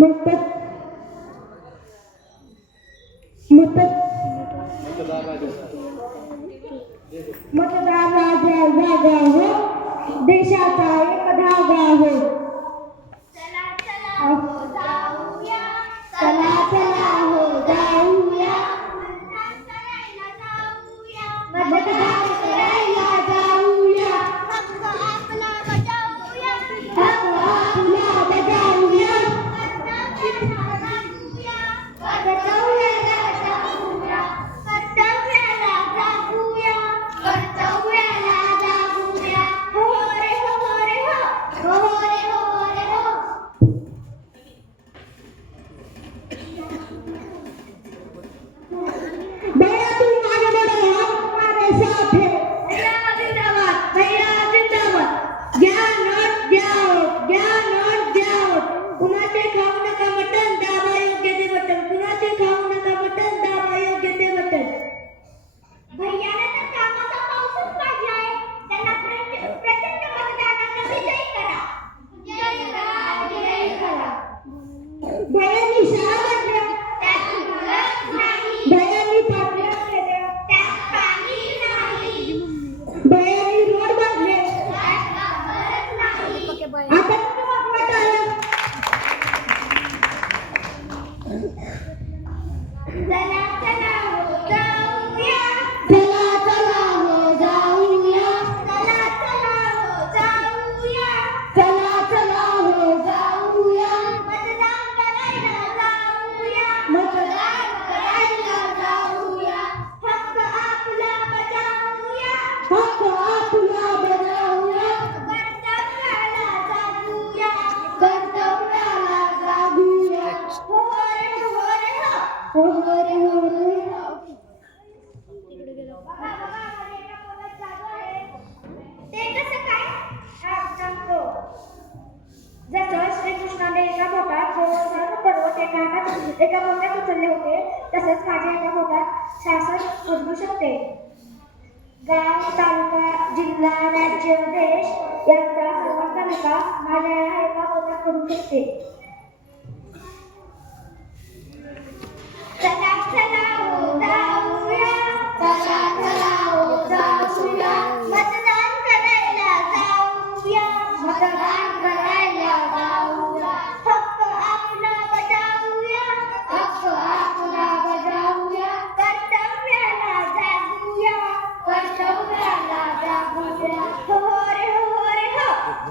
मत मत मतदार राजा जागा हो, देशाचा एक धागा हो. चला चला हो जाऊया, चला चला हो जाऊया, मतदान करायला जाऊया, हक्क आपला बजावूया, कर्तव्याला जागूया, कर्तव्याला जागूया, कर्तव्याला जागूया. हो रे हो रे हो, हो रे हो रे हो. बड़ा तुम आगे बढ़ो, हम तुम्हारे साथ हैं. भैया जिंदाबाद, भैया जिंदाबाद. ज्ञान नोट द्यावं. कुणाचे खाऊ नका मटण, दाबा योग्य ते बटन. कुणाचे खाऊ नका मटण, दाबा योग्य ते बटन. भैयाला तर कामाचा पाऊसच पडलाय. त्यांना प्रचंड मतदानाने विजयी करा. जय करा, जय करा. भयांनी शाळा बांधल्या, त्यात मुळंच नाही, भयांनी पातळ्या केल्या, त्यात पाणी नाही, भयांनी रोड बांधले. त्यात गाभरच नाही. आता कुठं वागवत आलं? चला चला हो जाऊया, चला चला हो जाऊया, चला चला हो जाऊया, चला चला हो जाऊया, मतदान करायला जाऊया, मतदान करायला जाऊया, हक्क आपला बजावूया, हक्क आपला बजावूया, कर्तव्याला जागूया, कर्तव्याला जागूया. हो रे हो रे हो. हो रे हो रे हो. ते कसं काय? सांगतो. जसं श्रीकृष्णाने एका बोटात सर्व पर्वत एका बोटात उचलले होते, तसंच माझ्या एका बोटात शासन उचलू शकते. गाव, तालुका, जिल्हा, राज्य, देश यांचा सर्व तालुका माझ्या या एका बोटात करू शकते. चला चला हो जाऊया, चला चला हो जाऊया, मतदान करायला जाऊया, मतदान